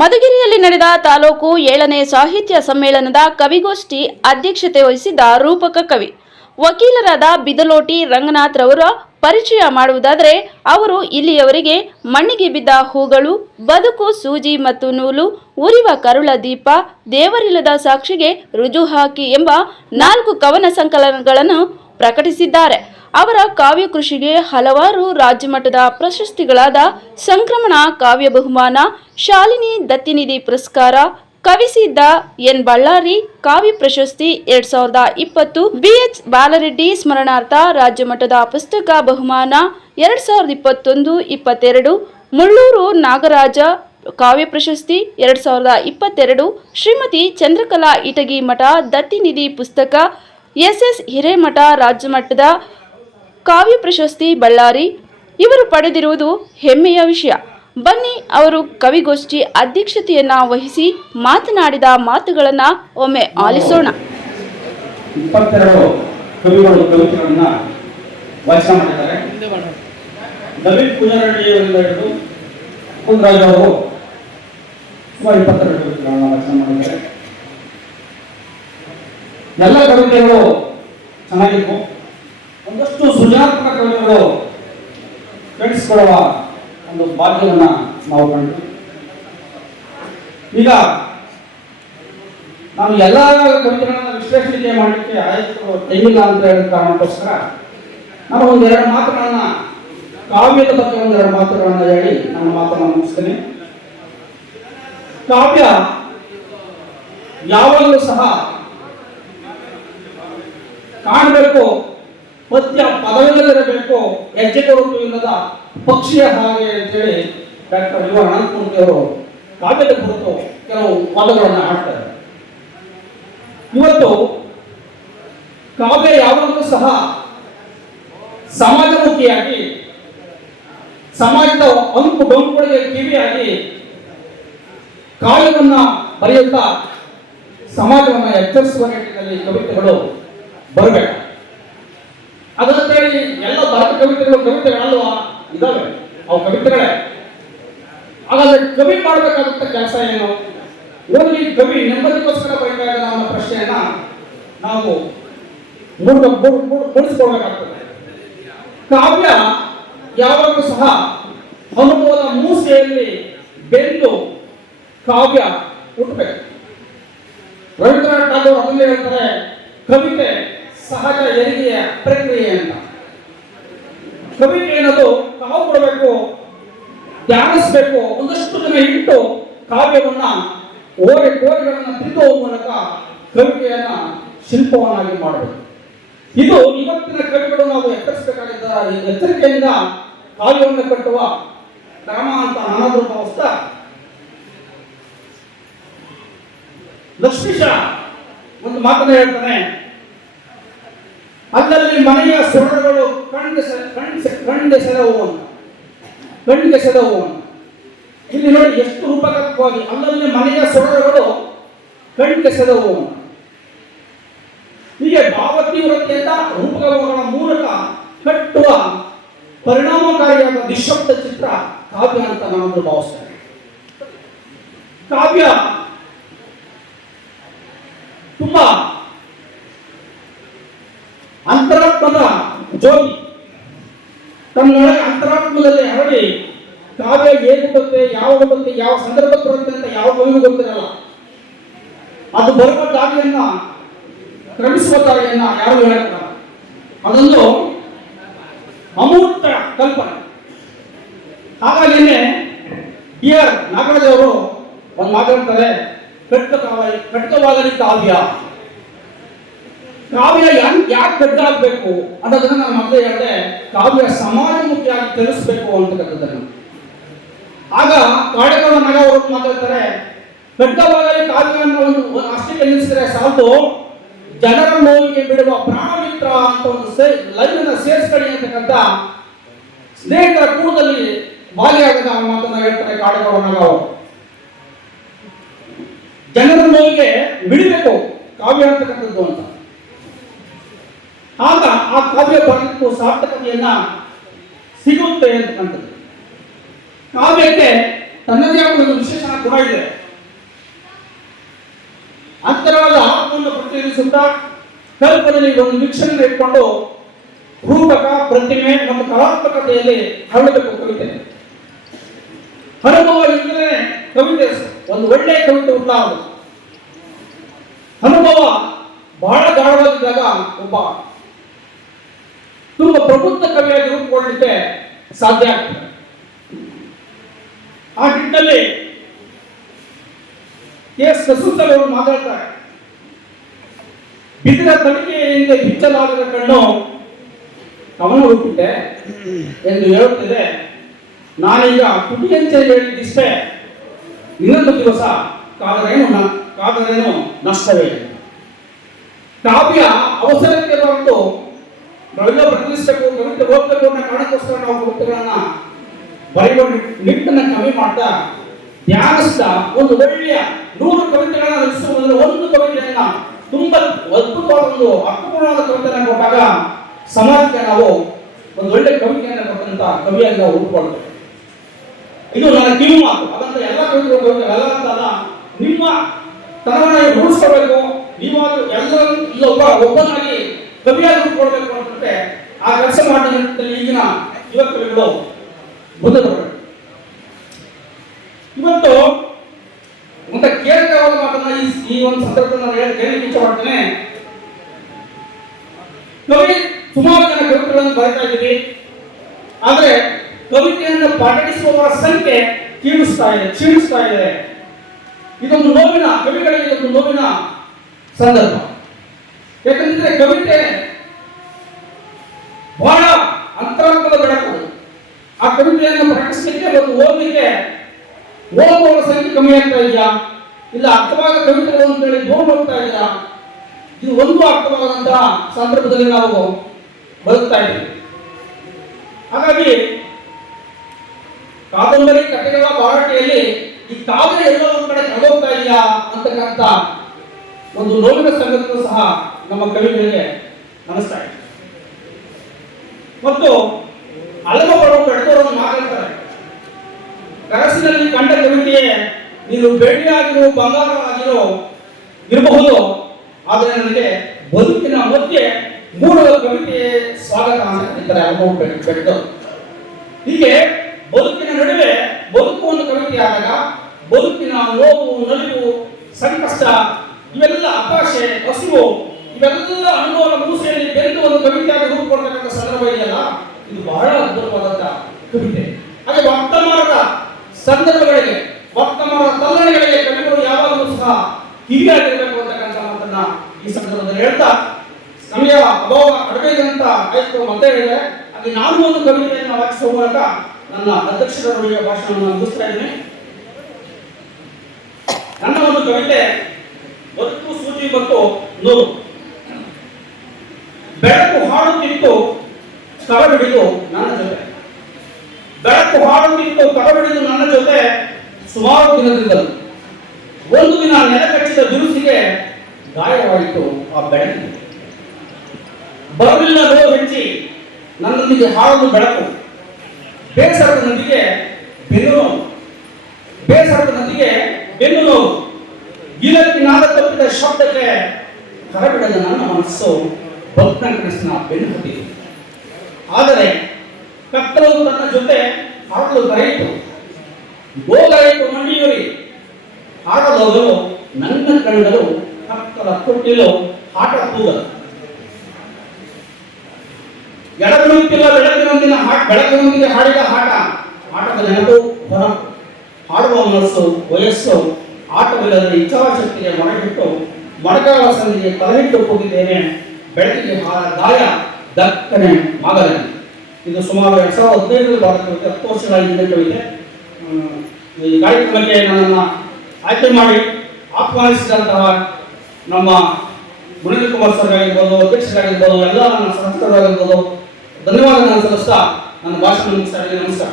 ಮಧುಗಿರಿಯಲ್ಲಿ ನಡೆದ ತಾಲೂಕು 7ನೇ ಸಾಹಿತ್ಯ ಸಮ್ಮೇಳನದ ಕವಿಗೋಷ್ಠಿ ಅಧ್ಯಕ್ಷತೆ ವಹಿಸಿದ್ದ ರೂಪಕ ಕವಿ ವಕೀಲರಾದ ಬಿದಲೋಟಿ ರಂಗನಾಥ್ ರವರ ಪರಿಚಯ ಮಾಡುವುದಾದರೆ ಅವರು ಇಲ್ಲಿಯವರೆಗೆ ಮಣ್ಣಿಗೆ ಬಿದ್ದ ಹೂಗಳು, ಬದುಕು ಸೂಜಿ ಮತ್ತು ನೂಲು, ಉರಿವ ಕರುಳ ದೀಪ, ದೇವರಿಲ್ಲದ ಸಾಕ್ಷಿಗೆ ರುಜು ಹಾಕಿ ಎಂಬ 4 ಕವನ ಸಂಕಲನಗಳನ್ನು ಪ್ರಕಟಿಸಿದ್ದಾರೆ. ಅವರ ಕಾವ್ಯ ಕೃಷಿಗೆ ಹಲವಾರು ರಾಜ್ಯಮಟ್ಟದ ಪ್ರಶಸ್ತಿಗಳಾದ ಸಂಕ್ರಮಣ ಕಾವ್ಯ ಬಹುಮಾನ, ಶಾಲಿನಿ ದತ್ತಿನಿಧಿ ಪುರಸ್ಕಾರ, ಕವಿಸಿದ್ದ ಎನ್ ಬಳ್ಳಾರಿ ಕಾವ್ಯ ಪ್ರಶಸ್ತಿ 2020, BH ಬಾಲರೆಡ್ಡಿ ಸ್ಮರಣಾರ್ಥ ರಾಜ್ಯಮಟ್ಟದ ಪುಸ್ತಕ ಬಹುಮಾನ 2021-22, ಮುಳ್ಳೂರು ನಾಗರಾಜ ಕಾವ್ಯ ಪ್ರಶಸ್ತಿ 2022, ಶ್ರೀಮತಿ ಚಂದ್ರಕಲಾ ಇಟಗಿ ಮಠ ದತ್ತಿನಿಧಿ ಪುಸ್ತಕ, SS ಹಿರೇಮಠ ರಾಜ್ಯಮಟ್ಟದ ಕಾವ್ಯ ಪ್ರಶಸ್ತಿ ಬಳ್ಳಾರಿ ಇವರು ಪಡೆದಿರುವುದು ಹೆಮ್ಮೆಯ ವಿಷಯ. ಬನ್ನಿ ಅವರು ಕವಿಗೋಷ್ಠಿ ಅಧ್ಯಕ್ಷತೆಯನ್ನ ವಹಿಸಿ ಮಾತನಾಡಿದ ಮಾತುಗಳನ್ನು ಒಮ್ಮೆ ಆಲಿಸೋಣ. 22 ಕವಿಗಳು ಕವಿತೆಗಳನ್ನು ವಾಚನ ಮಾಡಿದ್ದಾರೆ. ದಲಿತ್ ಪುಜಾರಡಿಯವರಿಂದ ಹಿಡಿದು ಕುಂದರಾಜ್ ಅವರು ಸುಮಾರು 22 ಕವಿತೆಗಳನ್ನು ವಾಚನ ಮಾಡಿದ್ದಾರೆ. ಎಲ್ಲ ಕವಿತೆಗಳು ಚೆನ್ನಾಗಿತ್ತು. ಒಂದಷ್ಟು ಸೃಜನಾತ್ಮಕ ಕವಿತೆಗಳು ಕೆಡಿಸಿಕೊಳ್ಳುವ ಒಂದು ಭಾಗ್ಯವನ್ನು ನಾವು ಕಂಡು, ಈಗ ನಾನು ಎಲ್ಲ ಕವಿತೆಗಳನ್ನು ವಿಶ್ಲೇಷಣೆ ಮಾಡಲಿಕ್ಕೆ ಆಯ್ತು ತೆಗಿಲ್ಲ ಅಂತ ಹೇಳಿದ ಕಾರಣಕ್ಕೋಸ್ಕರ ನಾನು ಒಂದೆರಡು ಮಾತುಗಳನ್ನು ಕಾವ್ಯದ ಬಗ್ಗೆ ಒಂದೆರಡು ಮಾತುಗಳನ್ನು ಹೇಳಿ ನನ್ನ ಮಾತನ್ನು ಮುಗಿಸ್ತೇನೆ. ಕಾವ್ಯ ಯಾವಾಗಲೂ ಸಹ ಕಾಣಬೇಕು, ಪದ್ಯ ಪದವಿಲ್ಲದಿರಬೇಕು, ಹೆಜ್ಜೆ ಕೊರತು ಇಲ್ಲದ ಪಕ್ಷಿಯ ಹಾಗೆ ಅಂತೇಳಿ ಡಾಕ್ಟರ್ ಅನಂತಮೂರ್ತಿ ಅವರು ಕಾವ್ಯದ ಕುರಿತು ಕೆಲವು ಪದಗಳನ್ನು ಹಾಡ್ತಾರೆ. ಇವತ್ತು ಕಾವ್ಯ ಯಾವಾಗಲೂ ಸಹ ಸಮಾಜಮುಖಿಯಾಗಿ, ಸಮಾಜದ ಅಂಕು ಡೊಂಕುಗಳಿಗೆ ಕಿವಿಯಾಗಿ ಕಾವ್ಯವನ್ನ ಬರೆಯುತ್ತಾ ಸಮಾಜವನ್ನು ಎಚ್ಚರಿಸುವ ನಿಟ್ಟಿನಲ್ಲಿ ಕವಿತೆಗಳು ಬರಬೇಕು. ಅದಂತೇಳಿ ಎಲ್ಲ ಭಾರತ ಕವಿತೆಗಳಲ್ವಾ ಇದಾವೆ, ಅವು ಕವಿತೆಗಳೇ. ಹಾಗಾದ್ರೆ ಕವಿ ಮಾಡಬೇಕಾದಂತ ಕೆಲಸ ಏನು? ಓನ್ಲಿ ಕವಿ ನೆಮ್ಮದಿಗೋಸ್ಕರ ಬರೀತಾ ಇದ್ದಾರೆ ಅನ್ನೋ ಪ್ರಶ್ನೆಯನ್ನ ನಾವು ಮೂಡಿಸಿಕೊಳ್ಬೇಕಾಗ್ತದೆ. ಕಾವ್ಯ ಯಾವಾಗಲೂ ಸಹ ಅನುಭವದ ಮೂಸೆಯಲ್ಲಿ ಬೆಂದು ಕಾವ್ಯ ಹುಟ್ಟಬೇಕು. ರವೀಂದ್ರನಾಥ್ ಠಾಗೂರ್ ಅದನ್ನೇ ಹೇಳ್ತಾರೆ, ಕವಿತೆ ಸಹಜ ಹೆರಿಗೆಯ ಪ್ರಕ್ರಿಯೆ ಅಂತ. ಕವಿತೆ ಅನ್ನೋದು ಕಾವು ಕೊಡಬೇಕು, ಧ್ಯಾನಿಸಬೇಕು, ಒಂದಷ್ಟು ಜನ ಇಟ್ಟು ಕಾವ್ಯವನ್ನ ಕೋರಿಗಳನ್ನು ತಿದ್ದುವ ಮೂಲಕ ಕವಿತೆಯನ್ನ ಶಿಲ್ಪವನ್ನಾಗಿ ಮಾಡಬೇಕು. ಇದು ಇವತ್ತಿನ ಕವಿಗಳು ನಾವು ಎಚ್ಚರಿಸಬೇಕಾಗಿದ್ದ ಎಚ್ಚರಿಕೆಯಿಂದ ಕಾವ್ಯವನ್ನು ಕಟ್ಟುವ ಕ್ರಮ ಅಂತ ನಾನಾದ್ರೂ ಭಾವಿಸ್ತಾ, ಲಕ್ಷ್ಮೀಶ ಒಂದು ಮಾತನ್ನ ಹೇಳ್ತಾನೆ, ಅಲ್ಲಲ್ಲಿ ಮನೆಯ ಸೊರಗಳು ಕಣ್ಣಿಗೆ ಸೆದವು ಅಂತ. ಇಲ್ಲಿ ನೋಡಿ ಎಷ್ಟು ರೂಪಕವಾಗಿ, ಅಲ್ಲಲ್ಲಿ ಮನೆಯ ಸೊರಗಳು ಕಣ್ಣಿಗೆ ಸೆದವು ಅಂತ. ಹೀಗೆ ಭಾವತೀವ್ರತೆಯಿಂದ ರೂಪಕಗಳ ಮೂಲಕ ಕಟ್ಟುವ ಪರಿಣಾಮಕಾರಿಯಾದ ನಿಶಬ್ದ ಚಿತ್ರ ಕಾವ್ಯ ಅಂತ ನಾನು ಭಾವಿಸ್ತೇನೆ. ಕಾವ್ಯ ತುಂಬಾ ಅಂತರಾತ್ಮದ ಜ್ಯೋತಿ, ತನ್ನೊಳಗೆ ಅಂತರಾತ್ಮದಲ್ಲಿ ಹರಡಿ ಕಾವ್ಯ ಏನು ಬರುತ್ತೆ, ಯಾವಾಗ ಬರುತ್ತೆ, ಯಾವ ಸಂದರ್ಭಕ್ಕೆ ಬರುತ್ತೆ ಅಂತ ಯಾವ ಕವಿಗೂ ಗೊತ್ತಿರಲ್ಲ. ಅದು ಬರುವ ದಾರಿಯನ್ನ, ಕ್ರಮಿಸುವ ದಾರಿಯನ್ನ ಯಾರು ಹೇಳಲ್ಲ. ಅದೊಂದು ಅಮೂರ್ತ ಕಲ್ಪನೆ. ಹಾಗಾಗಿನೇ DR ನಾಗರಾಜ್ ಅವರು ಒಂದು ಮಾತಾಡ್ತಾರೆ, ಕಟ್ಟಕವಾಗಲಿ ಕಾವ್ಯ. ಕಾವ್ಯ ಯಾಕೆ ಕಡ್ಡಾಗಬೇಕು ಅನ್ನೋದನ್ನ ನಾನು ಮೊದಲೇ ಹೇಳಿದೆ. ಕಾವ್ಯ ಸಮಾಜಮುಖಿಯಾಗಿ ತಿಳಿಸ್ಬೇಕು ಅಂತಕ್ಕಂಥದ್ದನ್ನು. ಆಗ ಕಾಡಕವ ನಗ ಅವರು ಮಾತಾಡ್ತಾರೆ, ಕಡ್ಡಾಗಲಿ ಕಾವ್ಯ ಅನ್ನೋ ಒಂದು ಅಷ್ಟಕ್ಕೆ ನಿಲ್ಲಿಸಿದ್ರೆ ಸಾಕು, ಜನರ ನೋವಿಗೆ ಬಿಡುವ ಪ್ರಾಣಮಿತ್ರ ಅಂತ ಒಂದು ಲೈನನ್ನ ಸೇರಿಸ್ಕೊಳ್ಳಿ ಅಂತಕ್ಕಂಥ ಸ್ನೇಹಿತರ ಕೂಡದಲ್ಲಿ ಭಾಗಿಯಾಗದ ಮಾತನ್ನ ಹೇಳ್ತಾರೆ ಕಾಡಕವ ನಗ ಅವರು. ಜನರ ನೋವಿಗೆ ಬಿಡಬೇಕು ಕಾವ್ಯ ಅಂತಕ್ಕಂಥದ್ದು ಅಂತ. ಆಗ ಆ ಕಾವ್ಯ ಬರಲಿಕ್ಕೂ ಸಾರ್ಥಕತೆಯನ್ನ ಸಿಗುತ್ತೆ ಅಂತಕ್ಕಂಥದ್ದು. ಕಾವ್ಯಕ್ಕೆ ತನ್ನದೇ ಆದ ಒಂದು ವಿಶೇಷಣ ಕೂಡ ಇದೆ. ಅಂತರವಾದ ಆತ್ಮವನ್ನು ಪ್ರತಿನಿಧಿಸುತ್ತಾ ಕಲ್ಪದಲ್ಲಿ ಒಂದು ವೀಕ್ಷಣೆ ಇಟ್ಕೊಂಡು ರೂಪಕ, ಪ್ರತಿಮೆ ಮತ್ತು ಕಲಾತ್ಮಕತೆಯಲ್ಲಿ ಹರಡಬೇಕು ಕವಿತೆ. ಅನುಭವ ಇದ್ದರೆ ಕವಿತೆ ಒಂದು ಒಳ್ಳೆಯ ಕವಿತೆ ಉಂಟಾಗುವುದು. ಅನುಭವ ಬಹಳ ಗಾಢವಾಗಿದ್ದಾಗ ಒಬ್ಬ ತುಂಬ ಪ್ರಬುದ್ಧ ಕವಿಯಾಗಿ ರೂಪುಗೊಳ್ಳಲಿಕ್ಕೆ ಸಾಧ್ಯ ಆಗ್ತದೆ. ಆ ನಿಟ್ಟಿನಲ್ಲಿ ಎಸ್ ಕಸೂತಲವರು ಮಾತಾಡ್ತಾರೆ, ಬಿದಿರ ತಡಿಕೆಯಿಂದ ಬಿಚ್ಚಲಾಗದ ಕಣ್ಣು ಕವನ ಹುಟ್ಟಿದೆ ಎಂದು ಹೇಳುತ್ತಿದೆ. ನಾನೀಗ ಕುಟಿಯಂಚೆ ಹೇಳಿದಿಷ್ಟೇ, ಇನ್ನೊಂದು ದಿವಸ ಕಾದರೇನು ನಷ್ಟವೇ. ಕಾವ್ಯ ಅವಸರಕ್ಕೆ ಹೊರತು ನಾವೆಲ್ಲ ಪ್ರತಿನಿಧಿಸಬೇಕು, ಕವಿತೆ ಓದಬೇಕು ಅನ್ನೋ ಕಾರಣಕ್ಕೋಸ್ಕರ ನಾವು ಕವಿತೆಗಳನ್ನ ಬರೆಯುವ ನಿಟ್ಟನ್ನ ಕಮ್ಮಿ ಮಾಡ್ತಾ ಧ್ಯಾನಿಸ್ತಾ ಒಂದು ಒಳ್ಳೆಯ 100 ಕವಿತೆಗಳನ್ನ ರಚಿಸುವುದರಲ್ಲಿ ಒಂದು ಕವಿತೆಯನ್ನ ತುಂಬಾ ಅದ್ಭುತವಾದ ಒಂದು ಅರ್ಥಪೂರ್ಣವಾದ ಕವಿತೆಯನ್ನು ಕೊಟ್ಟಾಗ ಸಮಾಜಕ್ಕೆ ನಾವು ಒಂದು ಒಳ್ಳೆ ಕವಿತೆಯನ್ನು ಕೊಟ್ಟಂತ ಕವಿಯಾಗಿ ನಾವು ಹುಡುಕೊಳ್ತೇವೆ. ಇದು ನನ್ನ ಕಿವಿ ಮಾತು. ಅದಂತ ಎಲ್ಲ ಕವಿತೆಗಳು ಎಲ್ಲ ಅಂತಲ್ಲ, ನಿಮ್ಮ ತನವನ್ನ ರೂಢಿಸ್ಕೋಬೇಕು. ನೀವಾದ್ರೂ ಎಲ್ಲರೂ ಒಬ್ಬನಾಗಿ ಕವಿಯಾಗಿ ರೂಪುಕೊಳ್ಬೇಕು ಅಂತಂದ್ರೆ ಆ ಕೆಲಸ ಮಾಡಿದ ನಿಟ್ಟಿನಲ್ಲಿ ಈಗಿನ ಯುವ ಕವಿಗಳು ಮುಂದೆ ಬರಬೇಕು. ಇವತ್ತು ಒಂದು ಕೇರಳವಾದ ಮಾತನ್ನ ಈ ಒಂದು ಸಂದರ್ಭದಲ್ಲಿ ಹೇಳಲಿಕ್ಕೆ ಇಷ್ಟಪಡ್ತೇನೆ. ಕವಿ ಸುಮಾರು ಜನ ಕವಿತೆಗಳನ್ನು ಬರೀತಾ ಇದ್ದೀವಿ, ಆದ್ರೆ ಕವಿತೆಯನ್ನು ಪ್ರಕಟಿಸುವವರ ಸಂಖ್ಯೆ ಕ್ಷೀಣಿಸ್ತಾ ಇದೆ. ಇದೊಂದು ನೋವಿನ, ಕವಿಗಳಿಗೆ ಇದೊಂದು ನೋವಿನ ಸಂದರ್ಭ. ಯಾಕಂದ್ರೆ ಕವಿತೆ ಬಹಳ ಅಂತರಾತ್ಮದ ಬೆಳಕು. ಆ ಕವಿತೆಯನ್ನು ಪ್ರಕಟಿಸಲಿಕ್ಕೆ ಮತ್ತು ಓದಲಿಕ್ಕೆ ಓದುವವರ ಸಂಖ್ಯೆ ಕಮ್ಮಿ ಆಗ್ತಾ ಇದೆಯಾ, ಇಲ್ಲ ಅರ್ಥವಾದ ಕವಿತೆಗಳು ಅಂತೇಳಿ ದೂರ ಹೋಗ್ತಾ ಇದೆಯಾ? ಇದು ಒಂದು ಅರ್ಥವಾದಂತಹ ಸಂದರ್ಭದಲ್ಲಿ ನಾವು ಬದುಕ್ತಾ ಇದ್ದೀವಿ. ಹಾಗಾಗಿ ಕಾದಂಬರಿ ಕಥೆಗಳ ಮಾರಾಟೆಯಲ್ಲಿ ಈ ಕಾವ್ಯ ಎಲ್ಲ ಒಂದು ಕಡೆ ಕಳೆದೋಗ್ತಾ ಇದೆಯಾ ಅಂತಕ್ಕಂಥ ಒಂದು ನೋವಿನ ಸಂಗತಿಯೂ ಸಹ ನಮ್ಮ ಕವಿಗಳಿಗೆ ಅನಿಸ್ತಾ ಇದೆ. ಮತ್ತು ಹಲವರು ಬೆಳೆದವರು ಮಾತಾಡ್ತಾರೆ, ಕನಸಿನಲ್ಲಿ ಕಂಡ ಕವಿತೆಯೇ ನೀನು ಬೆಳ್ಳಿಯಾಗಿರೋ ಬಂಗಾರವಾಗಿರೋ ಇರಬಹುದು, ಆದರೆ ನನಗೆ ಬದುಕಿನ ಮಧ್ಯೆ ಮೂಡುವ ಕವಿತೆಯೇ ಸ್ವಾಗತ ಅಂತ ಕರೀತಾರೆ ಹಲವರು ಬೆಳೆದವರು. ಹೀಗೆ ಬದುಕಿನ ನಡುವೆ ಬದುಕು ಒಂದು ಕವಿತೆಯಾದಾಗ ಬದುಕಿನ ನೋವು, ನಲಿವು, ಸಂಕಷ್ಟ, ಇವೆಲ್ಲ ಅಪಾಶೆ, ಹಸಿವು, ಇವೆಲ್ಲ ಅನುಭವದ ಮೂಸೆಯಲ್ಲಿ ಬೆರೆತು ಒಂದು ಕವಿತೆಯಾಗಿ ರೂಪುಕೊಡ್ತಕ್ಕಂಥ ಸಂದರ್ಭ ಇದೆಯಲ್ಲ, ಇದು ಬಹಳ ಅದ್ಭುತವಾದಂತಹ ಕವಿತೆ. ಹಾಗೆ ವರ್ತಮಾನದ ಸಂದರ್ಭಗಳಿಗೆ, ವರ್ತಮಾನದ ತಲ್ಲಣೆಗಳಿಗೆ ಕವಿಗಳು ಯಾವಾಗಲೂ ಸಹ ಕಿವಿಯಾಗಿರಬೇಕು ಅಂತಕ್ಕಂಥ ಮಾತನ್ನ ಈ ಸಂದರ್ಭದಲ್ಲಿ ಹೇಳ್ತಾ, ಸಮಯ ಅಭಾವ ಕಡಿಮೆ ಅಂತ ಆಯ್ತು ಮತ್ತೆ ಹೇಳಿದೆ. ಹಾಗೆ ನಾನು ಒಂದು ಕವಿತೆಯನ್ನು ವಾಚಿಸುವ ಮೂಲಕ ನನ್ನ ಅಧ್ಯಕ್ಷರ ಭಾಷಣವನ್ನು ಮುಗಿಸ್ತಾ ಇದ್ದೀನಿ. ನನ್ನ ಒಂದು ಕವಿತೆ ಬದುಕು, ಸೂಚಿ ಮತ್ತು ನೂರು. ಬೆಳಕು ಹಾಡುತ್ತಿತ್ತು ಕರಬಿಡಿದು ನನ್ನ ಜೊತೆ, ಬೆಳಕು ಹಾಡುತ್ತಿತ್ತು ಕರಬಿಡಿದು ನನ್ನ ಜೊತೆ ಸುಮಾರು ದಿನದಿಂದಲೂ. ಒಂದು ದಿನ ನೆಲಕಚ್ಚಿದ ಬಿರುಸಿಗೆ ಗಾಯವಾಯಿತು ಆ ಬೆಳಕಿಗೆ. ಬರಲಿಲ್ಲ ನೋವು ಹೆಚ್ಚಿ ನನ್ನೊಂದಿಗೆ ಹಾಡಲು ಬೆಳಕು. ಬೇಸರದ ನದಿಗೆ ಬೆನ್ನು ನೋವು, ಬೇಸರದ ನದಿಗೆ ಬೆನ್ನು ನೋವು. ಗಿಲಕ್ಕೆ ನಾದ ತಪ್ಪಿದ ಶಬ್ದಕ್ಕೆ ಕರಬಿಡದ ನನ್ನ ಮನಸ್ಸು ಭಕ್ತನ ಕನಸಿನ ಬೆನ್ನು ಹತ್ತಿದೆ. ಆದರೆ ಕತ್ತಲು ತನ್ನ ಜೊತೆ ಹಾಡಲು ಕರೆಯಿತು, ಗೋಗರೆಯಿತು ಮಂಡಿಯೂರಿ. ಹಾಡಲು ನನ್ನ ಕಣ್ಣಗಳು ಕತ್ತಲ ತೊಟ್ಟಿಲು ಆಟ ಕೂದಲು. ಎಡಬಿಡುತ್ತಿಲ್ಲ ಬೆಳಕಿನೊಂದಿಗೆ ಹಾಡಿದ ಆಟದ ನೆನಪು ಹೊರ. ಹಾಡುವ ಮನಸ್ಸು, ವಯಸ್ಸು, ಆಟವಿಲ್ಲದ ಇಚ್ಛಾಶಕ್ತಿಗೆ ಮೊರಗಿಟ್ಟು ಮೊಡಕಾಲ ಸಂದಿಗೆ ತಲೆಹಿಟ್ಟು ಹೋಗಿದ್ದೇನೆ. ಬೆಳಕಿಗೆ ಗಾಯ ದಕ್ಕನೆ ಮಾಗನೆ. ಇದು ಸುಮಾರು 2015 ಭಾರತಕ್ಕೆ 10 ವರ್ಷಗಳ ಹಿಂದೆ ಕವಿತೆ. ಈ ಕಾರ್ಯಕ್ರಮಕ್ಕೆ ನನ್ನನ್ನು ಆಯ್ಕೆ ಮಾಡಿ ಆಹ್ವಾನಿಸಿದಂತಹ ನಮ್ಮ ಮುನಿಲ್ ಕುಮಾರ್ ಸರ್ ಆಗಿರ್ಬೋದು, ಅಧ್ಯಕ್ಷರಾಗಿರ್ಬೋದು, ಎಲ್ಲ ನನ್ನ ಸಂಸ್ಥೆಗಳಾಗಿರ್ಬೋದು ಧನ್ಯವಾದಗಳನ್ನು ಸಲ್ಲಿಸ್ತಾ ನನ್ನ ಭಾಷಣ ಮುಗಿಸ್ತಾ ಇದ್ದೀನಿ. ನಮಸ್ಕಾರ.